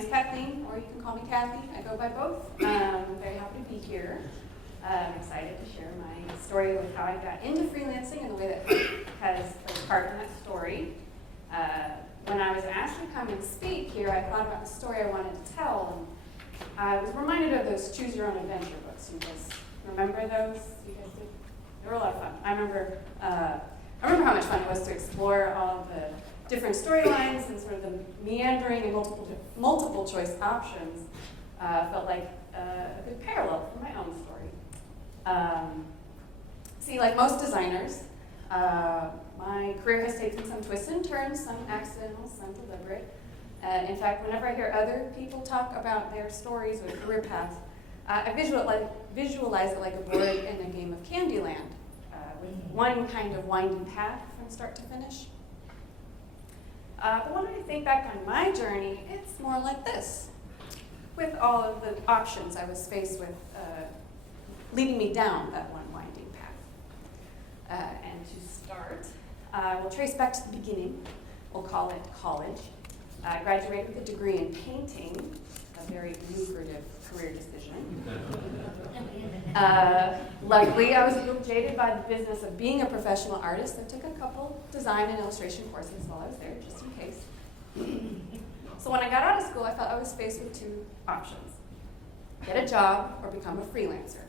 name's Kathleen, or you can call me Kathy. I go by both. I'm very happy to be here. I'm excited to share my story with how I got into freelancing and the way that has played part in that story. When I was asked to come and speak here, I thought about the story I wanted to tell. And I was reminded of those Choose Your Own Adventure books. You guys remember those? You guys did? They were a lot of fun. I remember how much fun it was to explore all the different storylines and sort of the meandering and multiple choice options. Felt like a good parallel for my own story. See, like most designers, my career has taken some twists and turns, some accidental, some deliberate. In fact, whenever I hear other people talk about their stories or career paths, I visualize it like a board in a game of Candyland, with one kind of winding path from start to finish. But when I think back on my journey, it's more like this, with all of the options I was faced with leading me down that one winding path. And to start, we'll trace back to the beginning. We'll call it college. I graduated with a degree in painting, a very lucrative career decision. Luckily, I was a little jaded by the business of being a professional artist and took a couple design and illustration courses while I was there, just in case. So when I got out of school, I felt I was faced with two options: get a job or become a freelancer.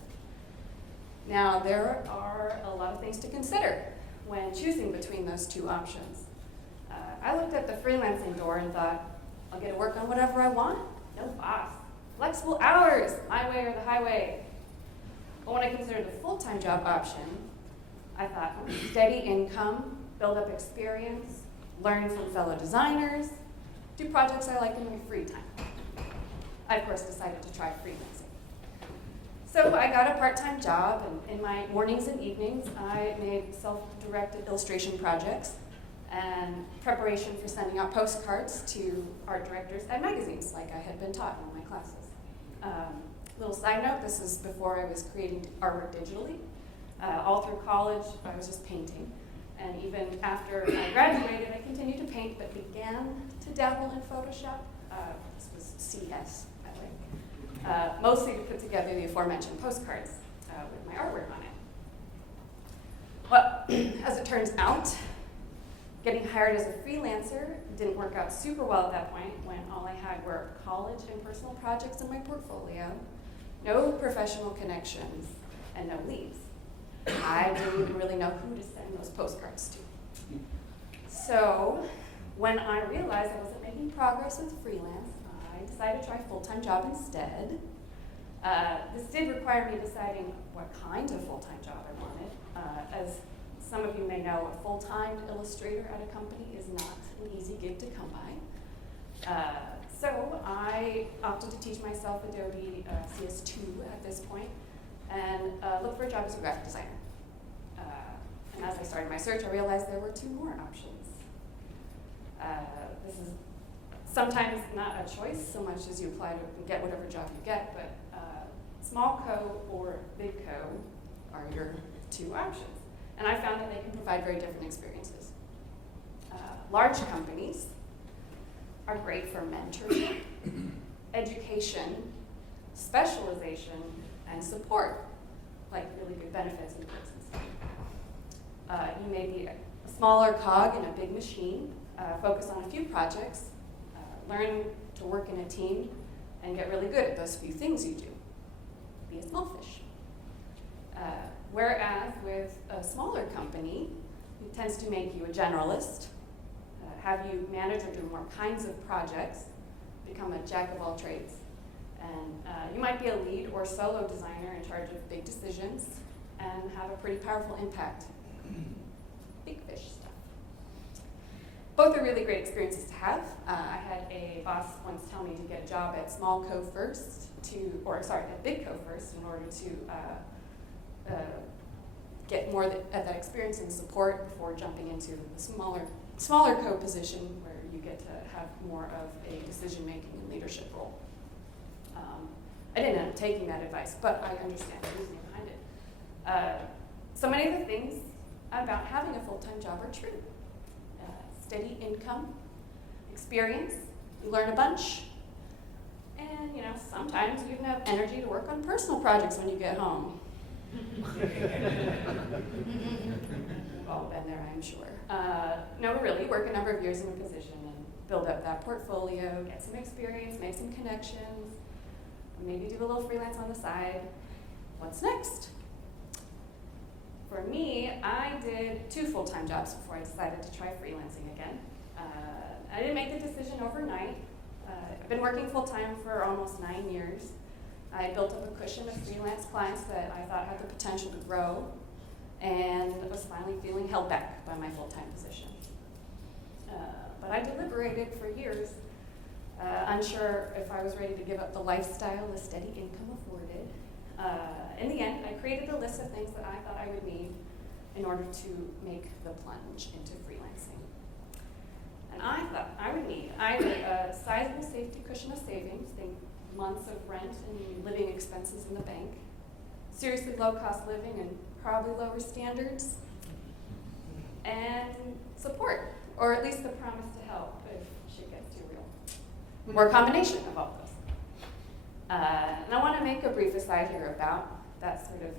Now, there are a lot of things to consider when choosing between those two options. I looked at the freelancing door and thought, I'll get to work on whatever I want, no boss. Flexible hours, my way or the highway. But when I considered the full-time job option, I thought, steady income, build up experience, learn from fellow designers, do projects I like in my free time. I, of course, decided to try freelancing. So I got a part-time job, and in my mornings and evenings, I made self-directed illustration projects and preparation for sending out postcards to art directors at magazines, like I had been taught in my classes. Little side note, this is before I was creating artwork digitally. All through college, I was just painting. And even after I graduated, I continued to paint, but began to dabble in Photoshop. This was CS, by the way. Mostly to put together the aforementioned postcards with my artwork on it. Well, as it turns out, getting hired as a freelancer didn't work out super well at that point when all I had were college and personal projects in my portfolio, no professional connections, and no leads. I didn't even really know who to send those postcards to. So when I realized I wasn't making progress with freelance, I decided to try a full-time job instead. This did require me deciding what kind of full-time job I wanted. As some of you may know, a full-time illustrator at a company is not an easy gig to come by. So I opted to teach myself Adobe CS2 at this point and looked for a job as a graphic designer. And as I started my search, I realized there were two more options. This is sometimes not a choice so much as you apply to get whatever job you get, but small co or big co are your two options. And I found that they can provide very different experiences. Large companies are great for mentorship, education, specialization, and support, like really good benefits and perks and stuff. You may be a smaller cog in a big machine, focus on a few projects, learn to work in a team, and get really good at those few things you do. Be a small fish. Whereas with a smaller company, it tends to make you a generalist, have you manage or do more kinds of projects, become a jack of all trades. And you might be a lead or solo designer in charge of big decisions and have a pretty powerful impact. Big fish stuff. Both are really great experiences to have. I had a boss once tell me to get a job at small co first at big co first in order to get more of that experience and support before jumping into the smaller co position where you get to have more of a decision-making and leadership role. I didn't end up taking that advice, but I understand the reasoning behind it. So many of the things about having a full-time job are true. Steady income, experience, you learn a bunch, And, sometimes you can have energy to work on personal projects when you get home. We've all been there, I'm sure. No, really, work a number of years in a position and build up that portfolio, get some experience, make some connections, maybe do a little freelance on the side. What's next? For me, I did 2 full-time jobs before I decided to try freelancing again. I didn't make the decision overnight. I've been working full-time for almost 9 years. I built up a cushion of freelance clients that I thought had the potential to grow, and was finally feeling held back by my full-time position. But I deliberated for years, unsure if I was ready to give up the lifestyle the steady income afforded. In the end, I created a list of things that I thought I would need in order to make the plunge into freelancing. And I thought I would need either a sizable safety cushion of savings, think months of rent and living expenses in the bank, seriously low-cost living and probably lower standards, and support, or at least the promise to help if shit gets too real. Or a combination of all those. And I want to make a brief aside here about that sort of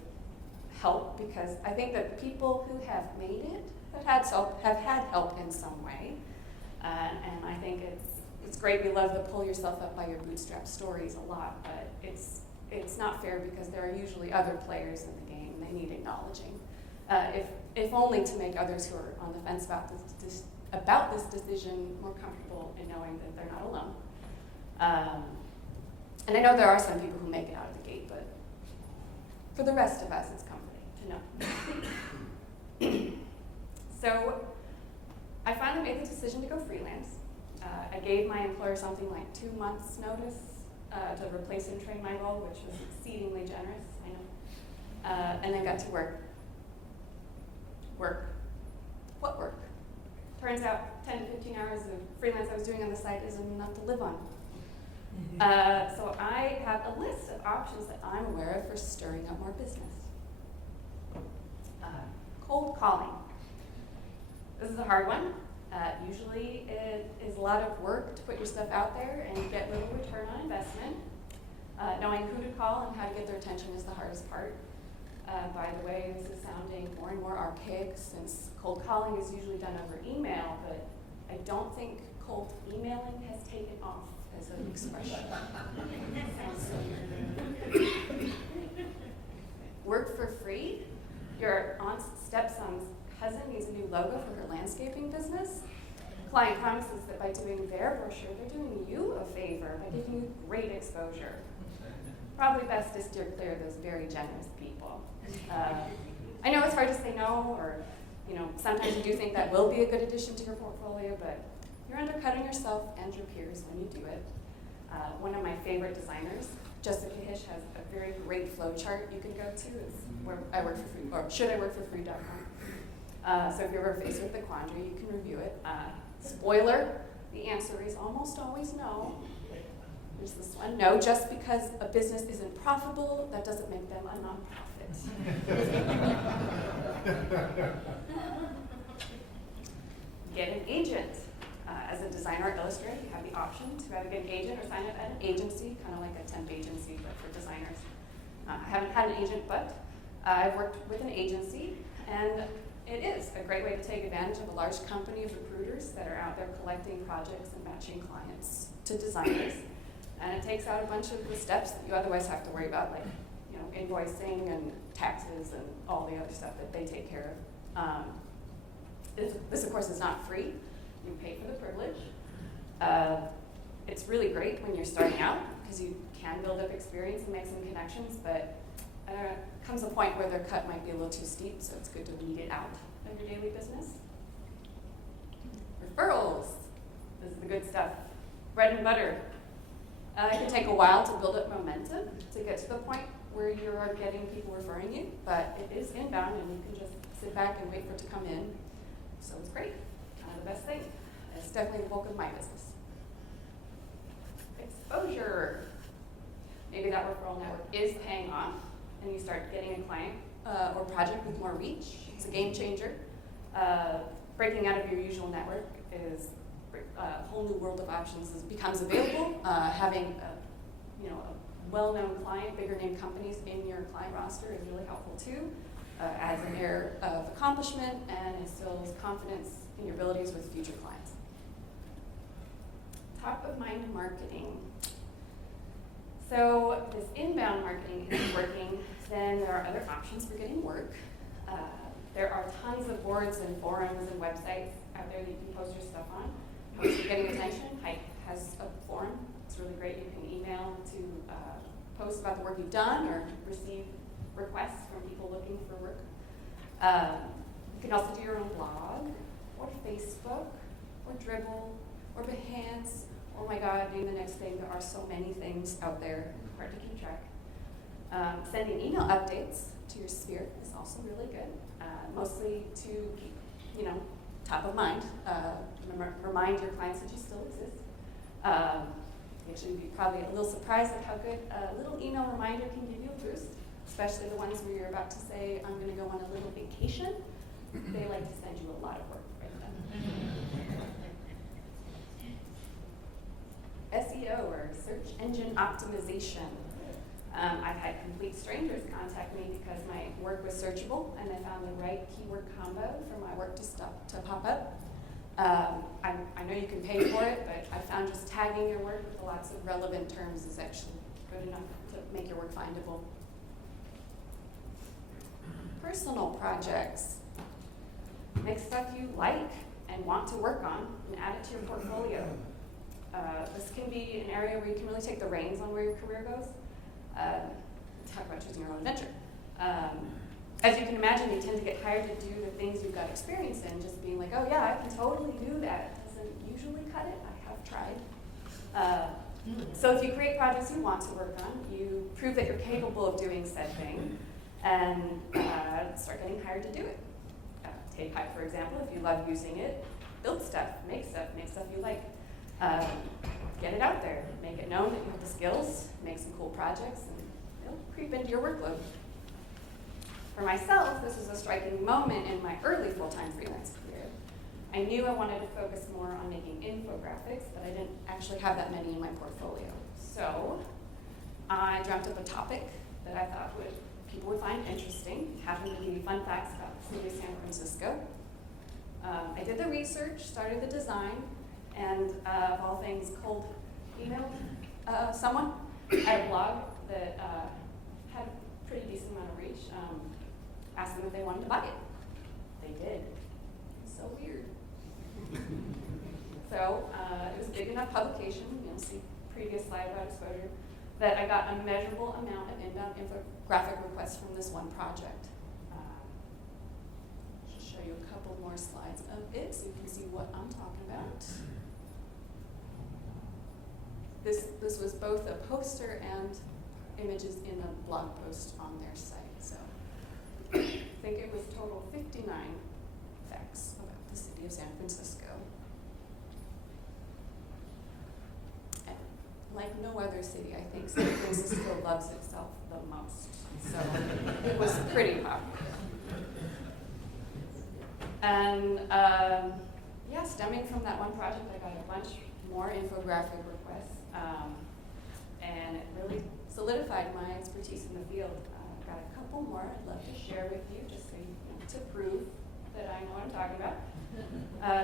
help, because I think that people who have made it have had help in some way. And I think it's great. We love the pull yourself up by your bootstrap stories a lot, but it's not fair because there are usually other players in the game. They need acknowledging, if only to make others who are on the fence about this decision more comfortable in knowing that they're not alone. And I know there are some people who make it out of the gate, but for the rest of us, it's comforting to know. So I finally made the decision to go freelance. I gave my employer something like 2 months' notice to replace and train my role, which was exceedingly generous, I know. And then got to work. Work. What work? Turns out 10 to 15 hours of freelance I was doing on the side isn't enough to live on. So I have a list of options that I'm aware of for stirring up more business. Cold calling. This is a hard one. Usually it is a lot of work to put your stuff out there and get little return on investment. Knowing who to call and how to get their attention is the hardest part. By the way, this is sounding more and more archaic since cold calling is usually done over email, but I don't think cold emailing has taken off as an expression. Work for free? Your aunt's stepson's cousin needs a new logo for her landscaping business. Client promises that by doing their brochure, they're doing you a favor by giving you great exposure. Probably best to steer clear of those very generous people. I know it's hard to say no, or sometimes you do think that will be a good addition to your portfolio, but you're undercutting yourself and your peers when you do it. One of my favorite designers, Jessica Hish, has a very great flow chart you can go to. It's where I work for free, or shouldIworkforfree.com. So if you're ever faced with the quandary, you can review it. Spoiler, the answer is almost always no. There's this one, no, just because a business isn't profitable, that doesn't make them a nonprofit. Get an agent. As a designer or illustrator, you have the option to either get an agent or sign up at an agency, kind of like a temp agency, but for designers. I haven't had an agent, but I've worked with an agency, and it is a great way to take advantage of a large company of recruiters that are out there collecting projects and matching clients to designers. And it takes out a bunch of the steps that you otherwise have to worry about, like invoicing and taxes and all the other stuff that they take care of. This, of course, is not free. You pay for the privilege. It's really great when you're starting out because you can build up experience and make some connections, but comes a point where their cut might be a little too steep, so it's good to weed it out of your daily business. Referrals. This is the good stuff. Bread and butter. It can take a while to build up momentum to get to the point where you are getting people referring you, but it is inbound and you can just sit back and wait for it to come in. So it's great. Kind of the best thing. It's definitely the bulk of my business. Exposure. Maybe that referral network is paying off and you start getting a client or project with more reach. It's a game changer. Breaking out of your usual network is a whole new world of options becomes available. Having a well-known client, bigger name companies in your client roster is really helpful too. Adds an air of accomplishment and instills confidence in your abilities with future clients. Top of mind marketing. So this inbound marketing isn't working, then there are other options for getting work. There are tons of boards and forums and websites out there that you can post your stuff on. Once you're getting attention, Hike has a forum. It's really great. You can email to post about the work you've done or receive requests from people looking for work. You can also do your own blog, or Facebook, or Dribbble, or Behance. Oh my God, name the next thing. There are so many things out there, hard to keep track. Sending email updates to your sphere is also really good, mostly to keep, top of mind. Remind your clients that you still exist. Actually, you'd be probably a little surprised at how good a little email reminder can give you a boost, especially the ones where you're about to say, I'm going to go on a little vacation. They like to send you a lot of work right then. SEO, or search engine optimization. I've had complete strangers contact me because my work was searchable and they found the right keyword combo for my work to pop up. I know you can pay for it, but I found just tagging your work with lots of relevant terms is actually good enough to make your work findable. Personal projects. Make stuff you like and want to work on and add it to your portfolio. This can be an area where you can really take the reins on where your career goes. Talk about choosing your own adventure. As you can imagine, you tend to get hired to do the things you've got experience in. Just being like, oh yeah, I can totally do that doesn't usually cut it. I have tried. So if you create projects you want to work on, you prove that you're capable of doing said thing, and start getting hired to do it. Take Hive, for example. If you love using it, build stuff, make stuff you like. Get it out there, make it known that you have the skills, make some cool projects, and it'll creep into your workload. For myself, this was a striking moment in my early full-time freelance career. I knew I wanted to focus more on making infographics, but I didn't actually have that many in my portfolio. So I dreamt up a topic that I thought people would find interesting. It happened to be fun facts about the city of San Francisco. I did the research, started the design, and of all things, cold emailed someone at a blog that had a pretty decent amount of reach. Asked them if they wanted to buy it. They did. It was so weird. So it was a big enough publication, you'll see previous slide about exposure, that I got a measurable amount of inbound infographic requests from this one project. I'll show you a couple more slides of it so you can see what I'm talking about. This was both a poster and images in a blog post on their site. So I think it was total 59 facts about the city of San Francisco. And like no other city, I think San Francisco loves itself the most. So it was pretty popular. And stemming from that one project, I got a bunch more infographic requests. And it really solidified my expertise in the field. I've got a couple more I'd love to share with you, just so you know, to prove that I know what I'm talking about.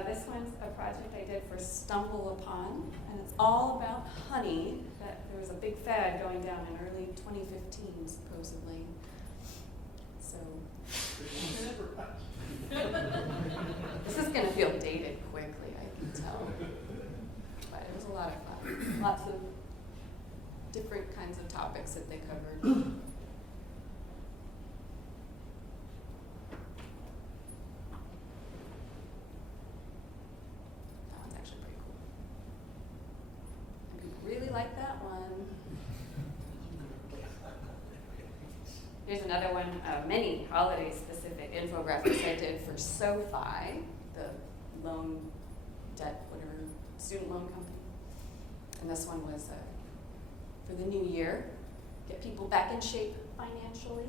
This one's a project I did for Stumble Upon, and it's all about honey. That there was a big fad going down in early 2015, supposedly. So this is going to feel dated quickly, I can tell. But it was a lot of fun. Lots of different kinds of topics that they covered. That one's actually pretty cool. I really like that one. Here's another one, many holiday-specific infographics I did for SoFi, the loan debt, whatever, student loan company. And this one was for the new year, get people back in shape financially.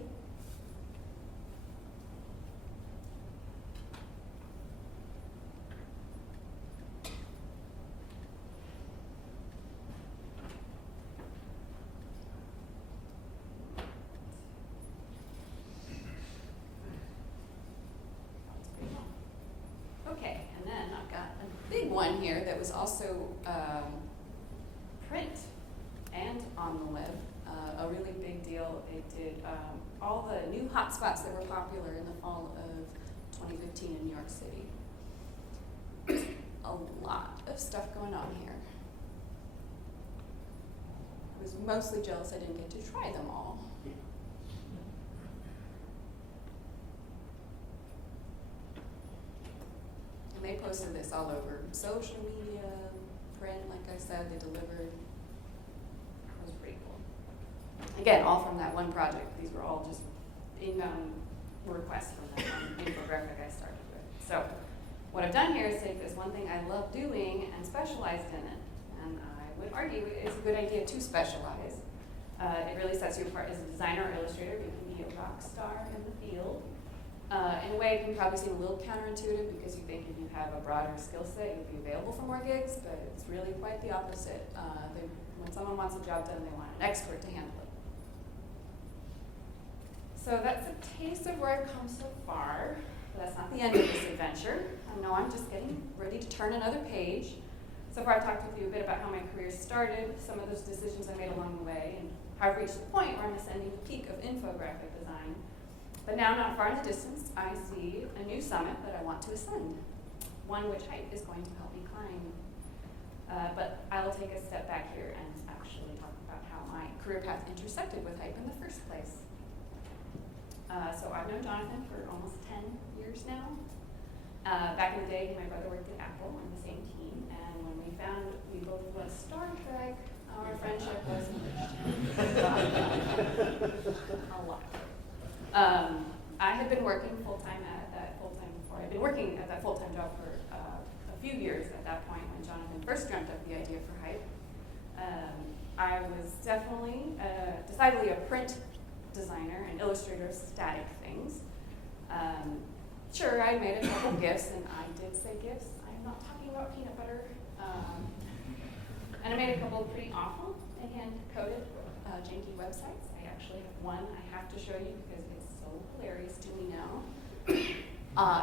one here that was also print and on the web. A really big deal. It did all the new hotspots that were popular in the fall of 2015 in New York City. A lot of stuff going on here. I was mostly jealous I didn't get to try them all. And they posted this all over social media, print, like I said, they delivered. It was pretty cool. Again, all from that one project. These were all just inbound requests from that one infographic I started with. So what I've done here is take this one thing I love doing and specialized in it. And I would argue it's a good idea to specialize. It really sets you apart as a designer or illustrator. You can be a rock star in the field. In a way, it can probably seem a little counterintuitive because you think if you have a broader skill set, you'll be available for more gigs, but it's really quite the opposite. When someone wants a job done, they want an expert to handle it. So that's a taste of where I've come so far, but that's not the end of this adventure. I know I'm just getting ready to turn another page. So far I've talked with you a bit about how my career started, some of those decisions I made along the way, and how I've reached the point where I'm ascending the peak of infographic design. But now, not far in the distance, I see a new summit that I want to ascend, one which Hype is going to help me climb. But I will take a step back here and actually talk about how my career path intersected with Hype in the first place. So I've known Jonathan for almost 10 years now. Back in the day, he and my brother worked at Apple on the same team, and when we found we both loved Star Trek, our friendship was a lot. I had been working full-time at that full-time before. I'd been working at that full-time job for a few years at that point when Jonathan first dreamt up the idea for Hype. I was decidedly a print designer and illustrator of static things. Sure, I made a couple GIFs, and I did say GIFs. I am not talking about peanut butter. And I made a couple pretty awful and hand-coded janky websites. I actually have one I have to show you because it's so hilarious to me now.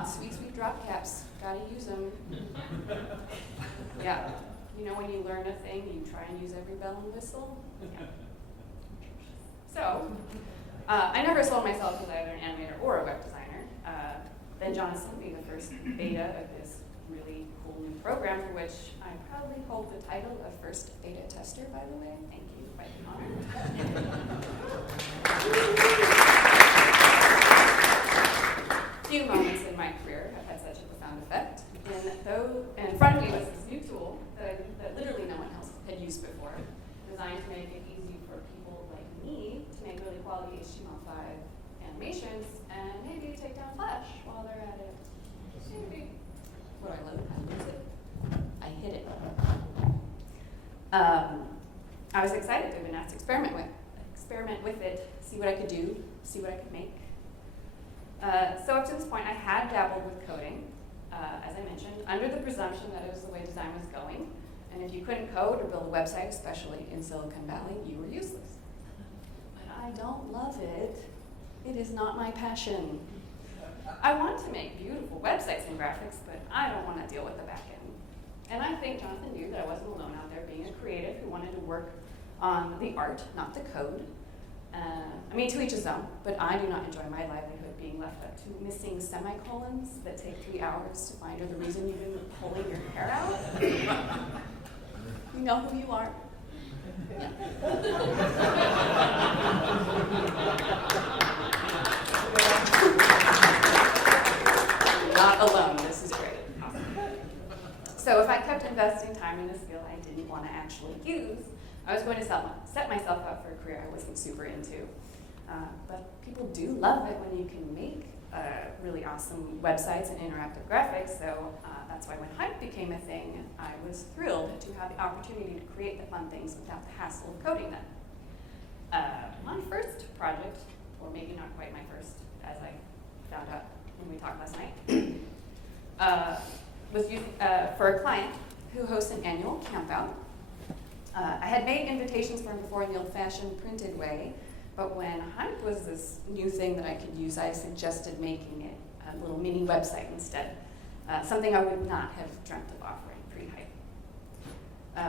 Sweet, sweet drop caps. Gotta use them. Yeah. You know when you learn a thing, you try and use every bell and whistle? Yeah. So, I never sold myself as either an animator or a web designer. Then John sent me the first beta of this really cool new program for which I proudly hold the title of first beta tester, by the way. Thank you, quite an honor. Few moments in my career have had such a profound effect. And in front of me was this new tool that literally no one else had used before, designed to make it easy for people like me to make really quality HTML5 animations and maybe take down Flash while they're at it. Maybe. What do I love? I lose it. I hit it. I was excited to have been asked to experiment with it, see what I could do, see what I could make. So up to this point, I had dabbled with coding, as I mentioned, under the presumption that it was the way design was going. And if you couldn't code or build a website, especially in Silicon Valley, you were useless. But I don't love it. It is not my passion. I want to make beautiful websites and graphics, but I don't want to deal with the back end. And I think Jonathan knew that I wasn't alone out there being a creative who wanted to work on the art, not the code. To each his own, but I do not enjoy my livelihood being left up to missing semicolons that take 3 hours to find or the reason you've been pulling your hair out. You know who you are. Yeah. Not alone, this is great. Awesome. So if I kept investing time in a skill I didn't want to actually use, I was going to set myself up for a career I wasn't super into. But people do love it when you can make really awesome websites and interactive graphics, so that's why when Hype became a thing, I was thrilled to have the opportunity to create the fun things without the hassle of coding them. My first project, or maybe not quite my first, as I found out when we talked last night, was for a client who hosts an annual campout. I had made invitations for him before in the old-fashioned printed way, but when Hype was this new thing that I could use, I suggested making it a little mini website instead, something I would not have dreamt of offering pre-Hype.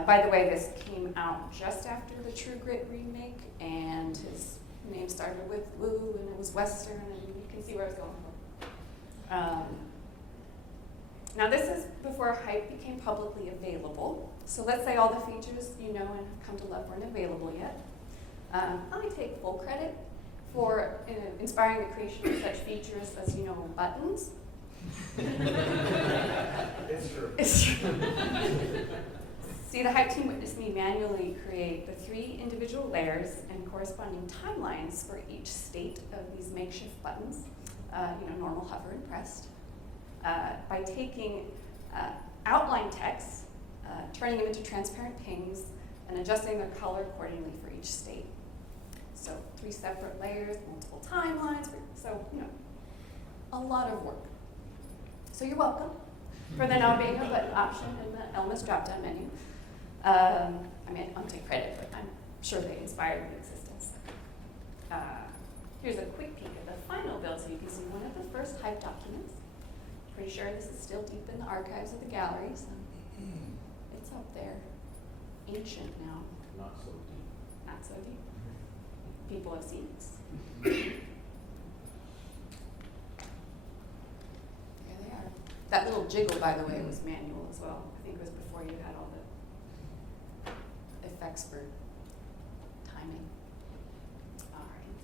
By the way, this came out just after the True Grit remake, and his name started with Woo, and it was Western, and you can see where I was going from. Now this is before Hype became publicly available. So let's say all the features you know and have come to love weren't available yet. I take full credit for inspiring the creation of such features as, buttons. It's true. It's true. See, the Hype team witnessed me manually create the 3 individual layers and corresponding timelines for each state of these makeshift buttons, normal, hover, and pressed, by taking outline text, turning them into transparent pings, and adjusting their color accordingly for each state. So 3 separate layers, multiple timelines, so, a lot of work. So you're welcome for the now being a button option in the Elements drop-down menu. I don't take credit, but I'm sure they inspired the existence. Here's a quick peek at the final build so you can see one of the first Hype documents. Pretty sure this is still deep in the archives of the gallery, so it's up there. Ancient now. Not so deep. Not so deep. People have seen this. There they are. That little jiggle, by the way, was manual as well. I think it was before you had all the effects for timing. All right.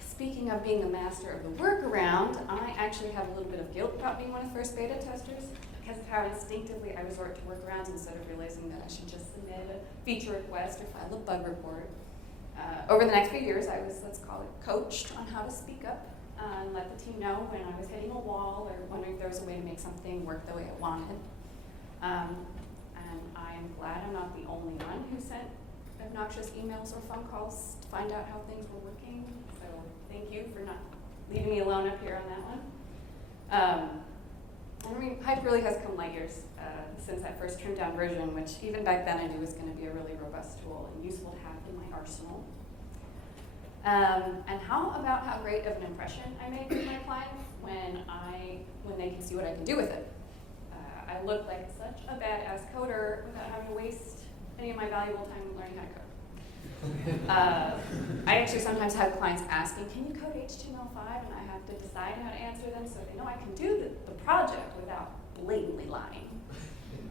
Speaking of being a master of the workaround, I actually have a little bit of guilt about being one of the first beta testers because of how instinctively I resort to workarounds instead of realizing that I should just submit a feature request or file a bug report. Over the next few years, I was, let's call it, coached on how to speak up and let the team know when I was hitting a wall or wondering if there was a way to make something work the way I wanted. And I'm glad I'm not the only one who sent obnoxious emails or phone calls to find out how things were working. So thank you for not leaving me alone up here on that one. Hype really has come light years since that first trimmed down version, which even back then I knew was going to be a really robust tool and useful to have in my arsenal. And how about how great of an impression I make with my clients when they can see what I can do with it? I look like such a badass coder without having to waste any of my valuable time learning how to code. I actually sometimes have clients asking, can you code HTML5? And I have to decide how to answer them so they know I can do the project without blatantly lying.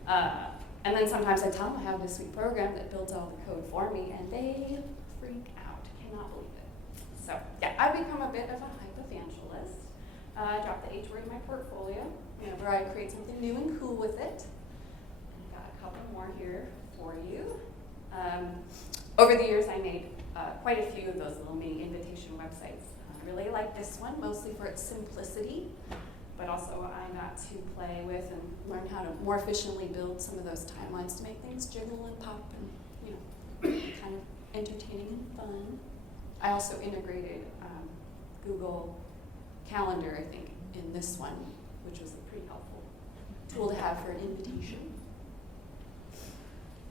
And then sometimes I tell them I have this sweet program that builds all the code for me, and they freak out, cannot believe it. So yeah, I've become a bit of a Hype evangelist. I dropped the H word in my portfolio whenever I create something new and cool with it. I've got a couple more here for you. Over the years, I made quite a few of those little mini invitation websites. I really like this one, mostly for its simplicity, but also I got to play with and learn how to more efficiently build some of those timelines to make things jiggle and pop and, kind of entertaining and fun. I also integrated Google Calendar, I think, in this one, which was a pretty helpful tool to have for an invitation.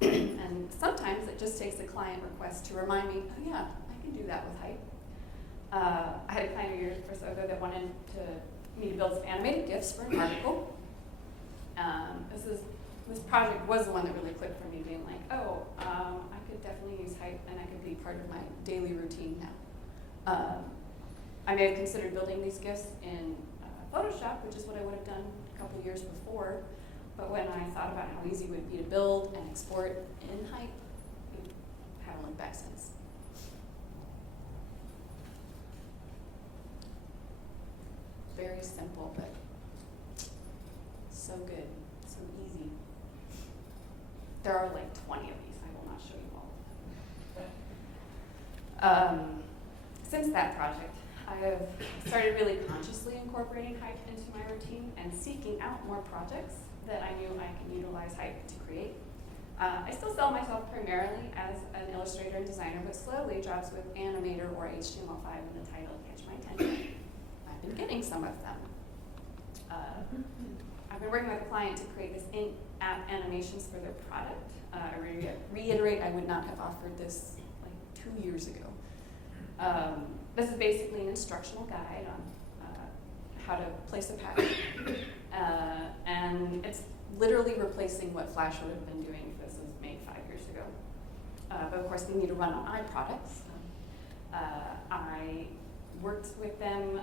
And sometimes it just takes a client request to remind me, oh yeah, I can do that with Hype. I had a client a year or so ago that wanted me to build some animated GIFs for an article. This project was the one that really clicked for me, being like, I could definitely use Hype and I could be part of my daily routine now. I may have considered building these GIFs in Photoshop, which is what I would have done a couple years before. But when I thought about how easy it would be to build and export in Hype, I haven't looked back since. Very simple, but so good, so easy. There are like 20 of these. I will not show you all. Since that project, I have started really consciously incorporating Hype into my routine and seeking out more projects that I knew I could utilize Hype to create. I still sell myself primarily as an illustrator and designer, but slowly jobs with Animator or HTML5 in the title catch my attention. I've been getting some of them. I've been working with a client to create this in-app animations for their product. I reiterate, I would not have offered this like 2 years ago. This is basically an instructional guide on how to place a pattern. And it's literally replacing what Flash would have been doing if this was made 5 years ago. But of course, they need to run on iProducts. I worked with them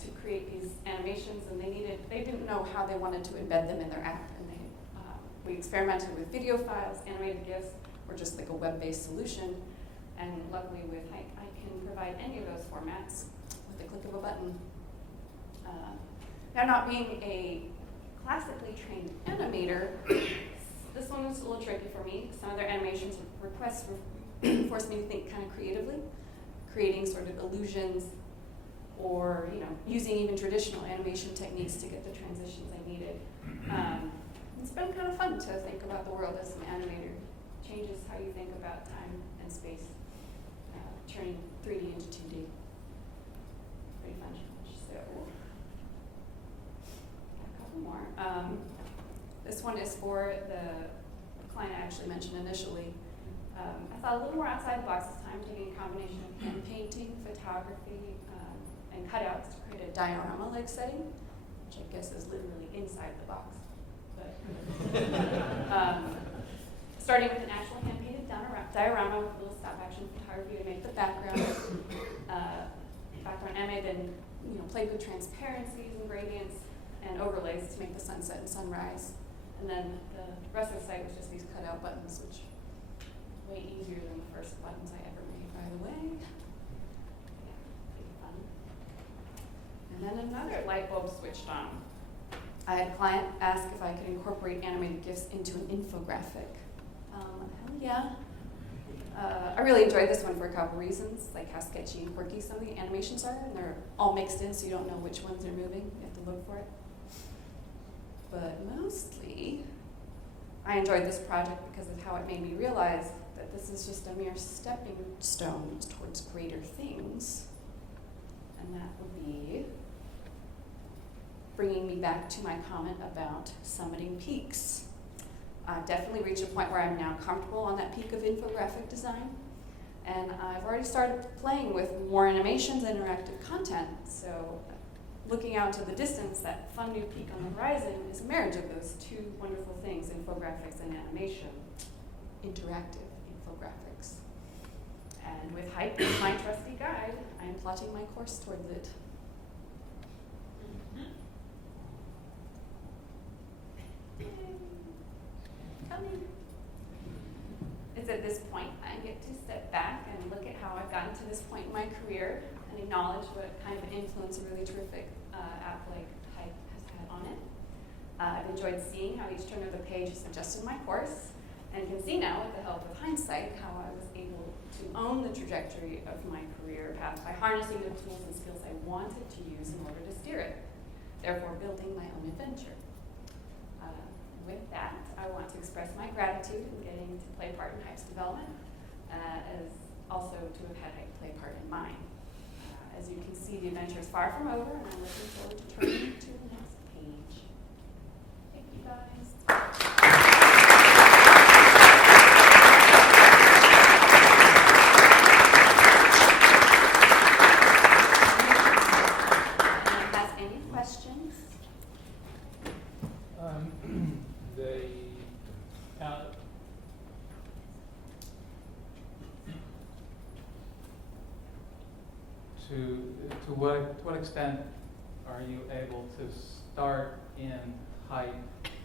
to create these animations, and they didn't know how they wanted to embed them in their app. And we experimented with video files, animated GIFs, or just like a web-based solution. And luckily with Hike, I can provide any of those formats with the click of a button. Now, not being a classically trained animator, this one was a little tricky for me. Some of their animations requests forced me to think kind of creatively, creating sort of illusions, or using even traditional animation techniques to get the transitions I needed. It's been kind of fun to think about the world as an animator. Changes how you think about time and space, turning 3D into 2D. Pretty fun challenge. So, got a couple more. This one is for the client I actually mentioned initially. I thought a little more outside the box this time, taking a combination of hand painting, photography, and cutouts to create a diorama-like setting, which I guess is literally inside the box. But starting with an actual hand-painted diorama with a little stop-action photography to make the background anime, then played with transparencies and gradients and overlays to make the sunset and sunrise. And then the rest of the site was just these cutout buttons, which way easier than the first buttons I ever made, by the way. Yeah, pretty fun. And then another light bulb switched on. I had a client ask if I could incorporate animated GIFs into an infographic. Hell yeah. I really enjoyed this one for a couple reasons, like how sketchy and quirky some of the animations are, and they're all mixed in, so you don't know which ones are moving. You have to look for it. But mostly, I enjoyed this project because of how it made me realize that this is just a mere stepping stone towards greater things. And that would be bringing me back to my comment about summiting peaks. I've definitely reached a point where I'm now comfortable on that peak of infographic design. And I've already started playing with more animations and interactive content. So looking out into the distance, that fun new peak on the horizon is a marriage of those two wonderful things, infographics and animation, interactive infographics. And with Hype as my trusty guide, I'm plotting my course towards it. It's at this point I get to step back and look at how I've gotten to this point in my career and acknowledge what kind of influence a really terrific app like Hype has had on it. I've enjoyed seeing how each turn of the page has adjusted my course, and can see now with the help of hindsight how I was able to own the trajectory of my career path by harnessing the tools and skills I wanted to use in order to steer it, therefore building my own adventure. With that, I want to express my gratitude in getting to play part in Hype's development, as also to have had Hype play part in mine. As you can see, the adventure is far from over, and I'm looking forward to turning to the next page. Thank you, guys. Anyone has any questions? To what extent are you able to start in Hype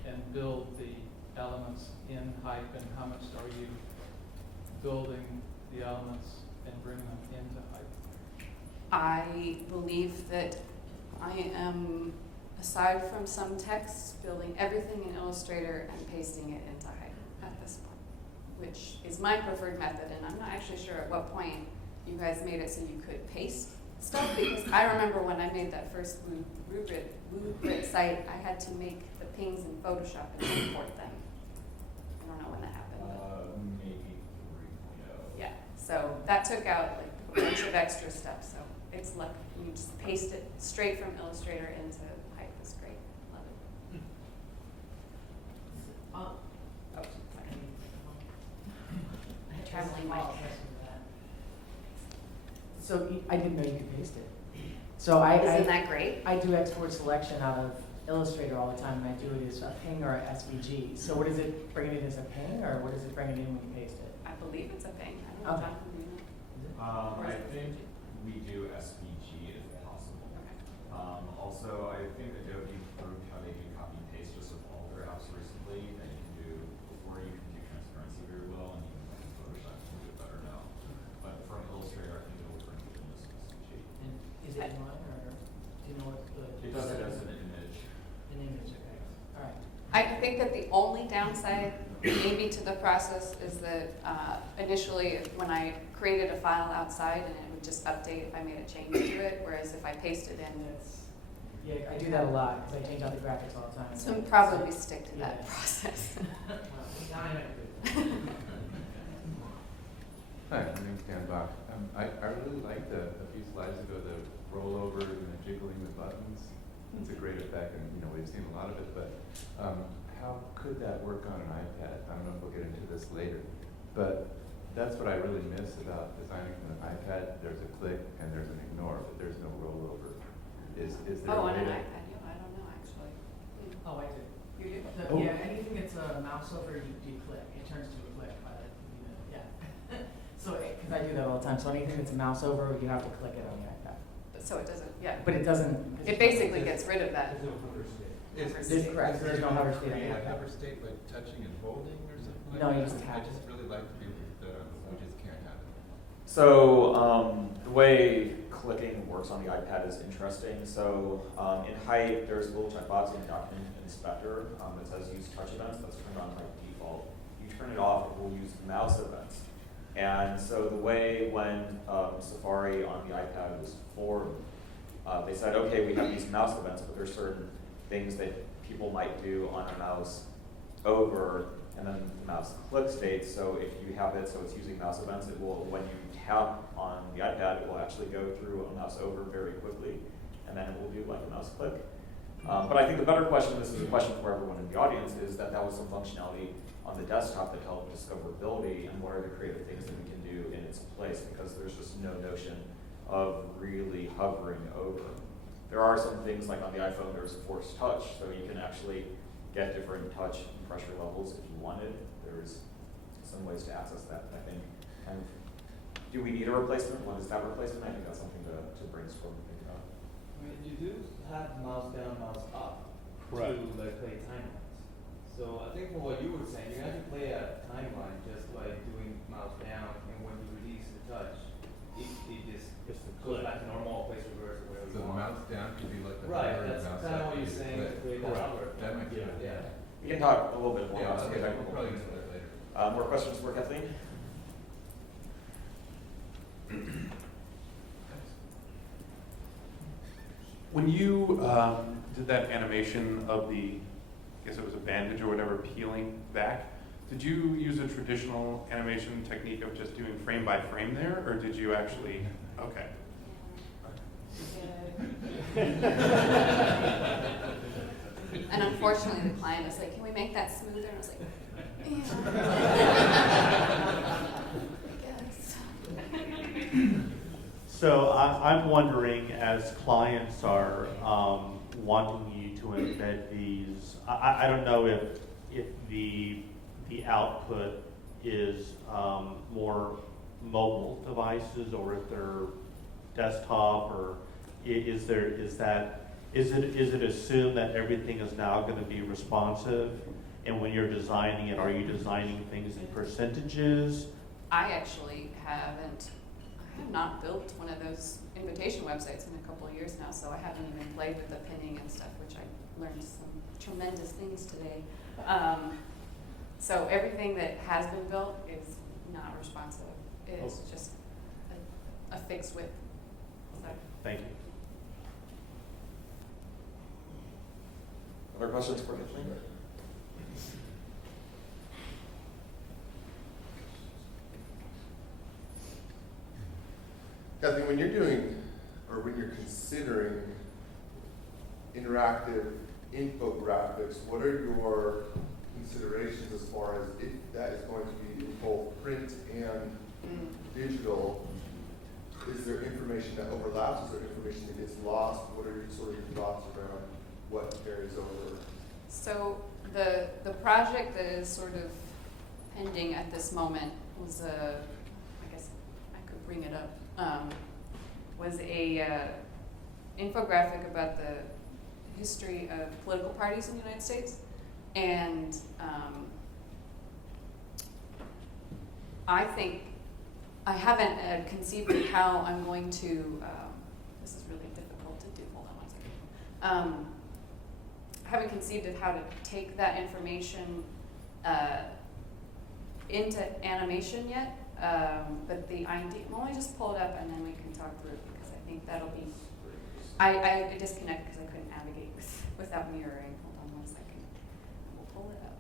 and build the elements in Hype, and how much are you building the elements and bringing them into Hype? I believe that I am, aside from some text, building everything in Illustrator and pasting it into Hype at this point, which is my preferred method, and I'm not actually sure at what point you guys made it so you could paste stuff, because I remember when I made that first WooGrid site, I had to make the pings in Photoshop and import them. I don't know when that happened. Maybe 3.0. Yeah, so that took out like a bunch of extra stuff, so it's lucky. You just paste it straight from Illustrator into Hype. It's great. Love it. Oh, Traveling mic. So I didn't know you could paste it. So Isn't that great? I do export selection out of Illustrator all the time, and I do it as a ping or a SVG. So what is it, bring it in as a ping, or what is it bring it in when you paste it? I believe it's a ping. I don't know. Okay. Jonathan, do you know? Or I is it think SVG? we do SVG if possible. Okay. Also, I think Adobe proved how they do copy and paste just of all their apps recently that you can do before you can do transparency very well, and even like in Photoshop you can do it better now. But from Illustrator, I think it'll bring it in as SVG. And is it inline, or do you know what the? It does it as an image. An image, okay. All right. I think that the only downside maybe to the process is that initially when I created a file outside and it would just update if I made a change to it, whereas if I paste it in, Yeah, I do that a lot, because I change out the graphics all the time. so we'll probably stick to that Yeah. process. Now I know. Hi, my name's Dan Bach. I really liked a few slides ago, the rollovers and the jiggling the buttons. It's a great effect, and we've seen a lot of it, but how could that work on an iPad? I don't know if we'll get into this later, but that's what I really miss about designing from an iPad. There's a click and there's an ignore, but there's no rollover. Is there Oh, a on way an to- iPad, yeah, I don't know actually. Oh, I do. You do? Oh. Yeah, anything that's a mouse over, you click. It turns to a click by the, yeah. So, because I do that all the time, so anything that's a mouse over, you have to click it on the iPad. So it doesn't, yeah. But it doesn't. It basically gets rid of that. This is correct, there's no hover state on the Create a iPad. hover state by touching and holding or something like No, that? you just tap I just really like to be able to, we just can't have it. So the way clicking works on the iPad is interesting. So in Height, there's a little checkbox in Document Inspector that says use touch events. That's turned on by default. You turn it off, it will use mouse events. And so the way when Safari on the iPad was formed, they said, okay, we have these mouse events, but there's certain things that people might do on a mouse over and then the mouse click state. So if you have it so it's using mouse events, it will, when you tap on the iPad, it will actually go through a mouse over very quickly, and then it will do like a mouse click. But I think the better question, this is a question for everyone in the audience, is that was some functionality on the desktop that helped discoverability, and what are the creative things that we can do in its place, because there's just no notion of really hovering over. There are some things like on the iPhone, there's force touch, so you can actually get different touch and pressure levels if you wanted. There's some ways to access that, I think. And do we need a replacement? What is that replacement? I think that's something to brainstorm and think about. I mean, you do have mouse down, mouse up Correct. to like play timelines. So I think from what you were saying, you have to play a timeline just by doing mouse down, and when you release the touch, it just goes back to normal, place reverse, or whatever So you the want. mouse down could be like the Right, hover, that's mouse kind of up what could you're be saying click. to create that hover. That makes sense. Yeah. We can talk a little bit more Yeah, about some of the technical we'll probably things. get to that later. More questions for Kathleen? When you did that animation of the, I guess it was a bandage or whatever, peeling back, did you use a traditional animation technique of just doing frame by frame there, or did you actually, okay. And unfortunately, the client was like, can we make that smoother? And I was like, yeah. I guess. So I'm wondering, as clients are wanting you to embed these, I don't know if the output is more mobile devices or if they're desktop, or is it assumed that everything is now going to be responsive? And when you're designing it, are you designing things in percentages? I actually I have not built one of those invitation websites in a couple of years now, so I haven't even played with the pinning and stuff, which I learned some tremendous things today. So everything that has been built is not responsive. It's just a fixed width. So. Thank you. Other questions for Kathleen? Kathleen, when you're doing, or when you're considering interactive infographics, what are your considerations as far as if that is going to be in both print and digital? Is there information that overlaps? Is there information that gets lost? What are your sort of your thoughts around what carries So the project that is sort of pending at this moment was I guess I could bring it up, was a infographic about the history of political parties in the United States. And I think I haven't conceived of how I'm going to, this is really difficult to do, hold on one second. I haven't conceived of how to take that information into animation yet, but the idea, well, let me just pull it up and then we can talk through it, because I think that'll be, I disconnected because I couldn't navigate without mirroring. Hold on one second. We'll pull it up.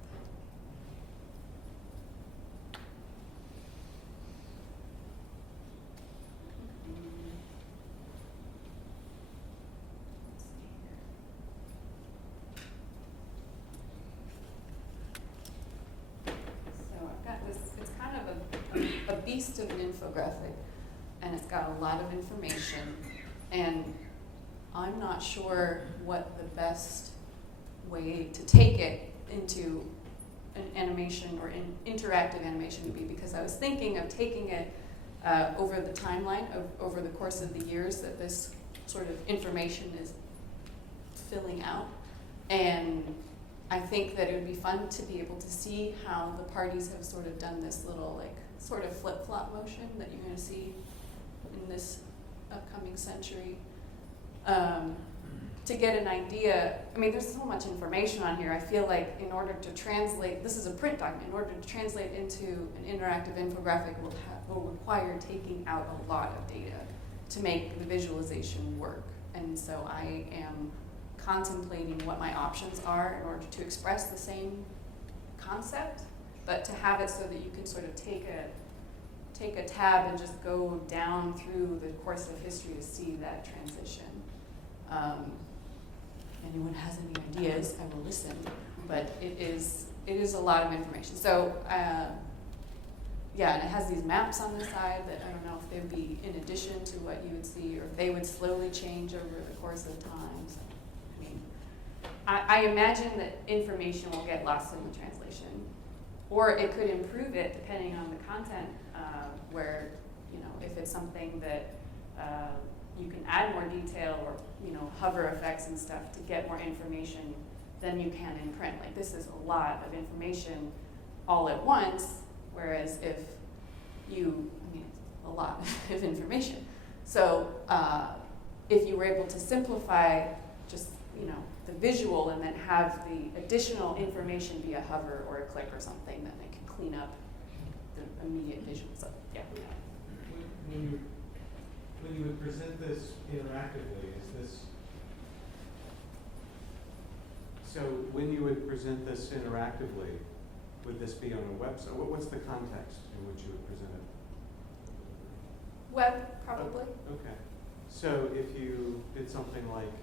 So I've got this, it's kind of a beast of an infographic, and it's got a lot of information, and I'm not sure what the best way to take it into an animation or an interactive animation would be, because I was thinking of taking it over the timeline of over the course of the years that this sort of information is filling out. And I think that it would be fun to be able to see how the parties have sort of done this little like sort of flip-flop motion that you're going to see in this upcoming century. To get an idea, I mean, there's so much information on here. I feel like in order to translate, this is a print document, in order to translate into an interactive infographic will require taking out a lot of data to make the visualization work. And so I am contemplating what my options are in order to express the same concept, but to have it so that you can sort of take a tab and just go down through the course of history to see that transition. Anyone has any ideas, I will listen, but it is a lot of information. So yeah, and it has these maps on the side that I don't know if they would be in addition to what you would see, or if they would slowly change over the course of time. So, I mean, I imagine that information will get lost in the translation, or it could improve it depending on the content, where, you know, if it's something that you can add more detail or, you know, hover effects and stuff to get more information than you can in print. Like, this is a lot of information all at once, whereas if you, I mean, it's a lot of information. So if you were able to simplify just, you know, the visual and then have the additional information via hover or a click or something, then it can clean up the immediate visual. So, yeah. When you would present this interactively, is this, so when you would present this interactively, would this be on a website? What's the context in which you would present it? Web, probably. Okay. So if you did something like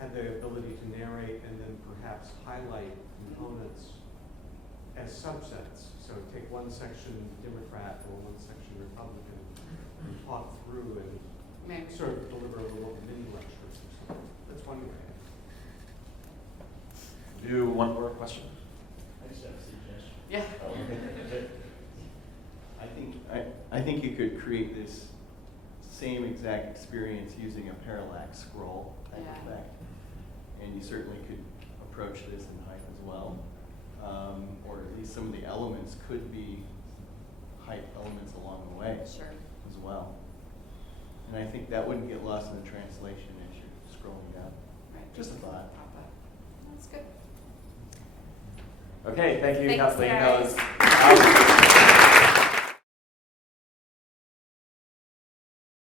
had the ability to narrate and then perhaps highlight components as subsets, so take one section Democrat or one section Republican and talk through and Maybe. sort of deliver a little mini lecture or something. That's one way. Do one more question. I just have a suggestion. Yeah. I think you could create this same exact experience using a parallax scroll type Yeah. effect. And you certainly could approach this in height as well. Or at least some of the elements could be height elements along the way Sure. as well. And I think that wouldn't get lost in the translation as you're scrolling down. Right. Just a thought. Pop up. That's good. Okay, thank you, Thanks, Kathleen. guys. That was